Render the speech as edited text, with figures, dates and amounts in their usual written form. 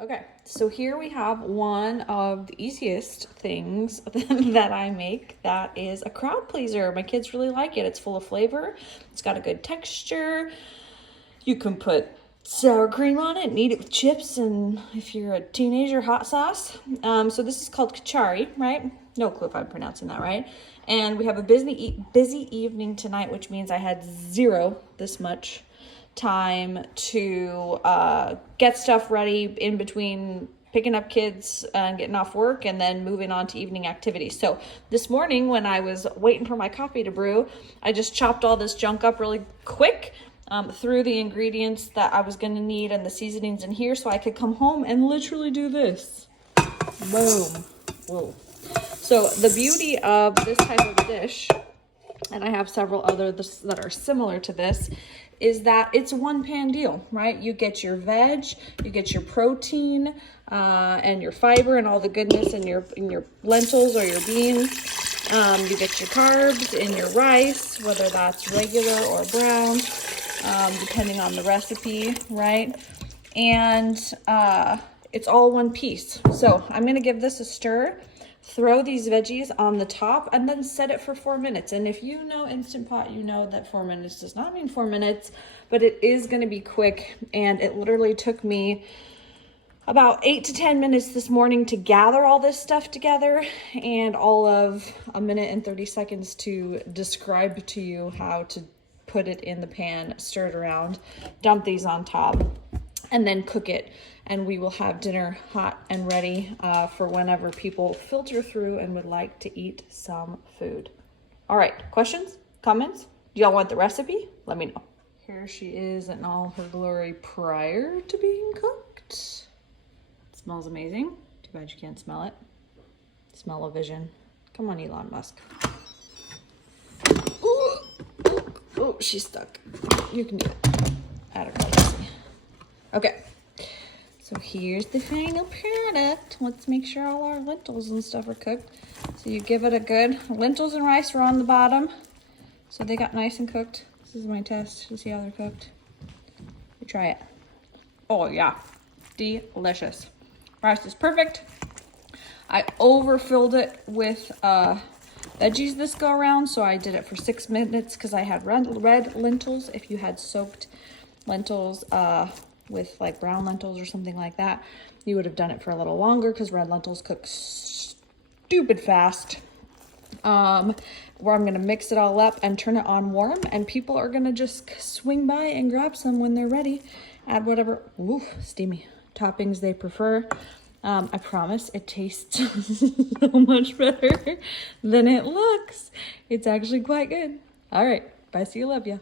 Okay, so here we have one of the easiest things that I make. That is a crowd pleaser. My kids really like it. It's full of flavor. It's got a good texture. You can put sour cream on it and eat it with chips, and if you're a teenager, hot sauce. So this is called Kitchari, right? No clue if I'm pronouncing that right. And we have a busy evening tonight, which means I had this much time to get stuff ready in between picking up kids and getting off work and then moving on to evening activities. So this morning when I was waiting for my coffee to brew, I just chopped all this junk up really quick, threw the ingredients that I was going to need and the seasonings in here so I could come home and literally do this. Boom. Whoa. So the beauty of this type of dish, and I have several others that are similar to this, is that it's a one pan deal, right? You get your veg, you get your protein, and your fiber and all the goodness in your lentils or your beans. You get your carbs in your rice, whether that's regular or brown, depending on the recipe, right? And it's all one piece. So I'm gonna give this a stir. Throw these veggies on the top and then set it for 4 minutes. And if you know Instant Pot, you know that 4 minutes does not mean 4 minutes, but it is going to be quick. And it literally took me about 8 to 10 minutes this morning to gather all this stuff together, and all of 1 minute and 30 seconds to describe to you how to put it in the pan, stir it around, dump these on top, and then cook it. And we will have dinner hot and ready for whenever people filter through and would like to eat some food. All right, questions, comments? Do y'all want the recipe? Let me know. Here she is in all her glory prior to being cooked. It smells amazing. Too bad you can't smell it. Smell-o-vision. Come on, Elon Musk. Ooh. Oh, she's stuck. You can do it. I don't know. Okay. So here's the final product. Let's make sure all our lentils and stuff are cooked. So you give it a good, lentils and rice are on the bottom. So they got nice and cooked. This is my test to see how they're cooked. You try it. Oh yeah, delicious. Rice is perfect. I overfilled it with veggies this go around. So I did it for 6 minutes because I had red lentils. If you had soaked lentils, with like brown lentils or something like that, you would have done it for a little longer because red lentils cook stupid fast. Where I'm gonna mix it all up and turn it on warm, and people are gonna just swing by and grab some when they're ready. Add whatever steamy toppings they prefer. I promise it tastes so much better than it looks. It's actually quite good. All right, bye, see you, love ya.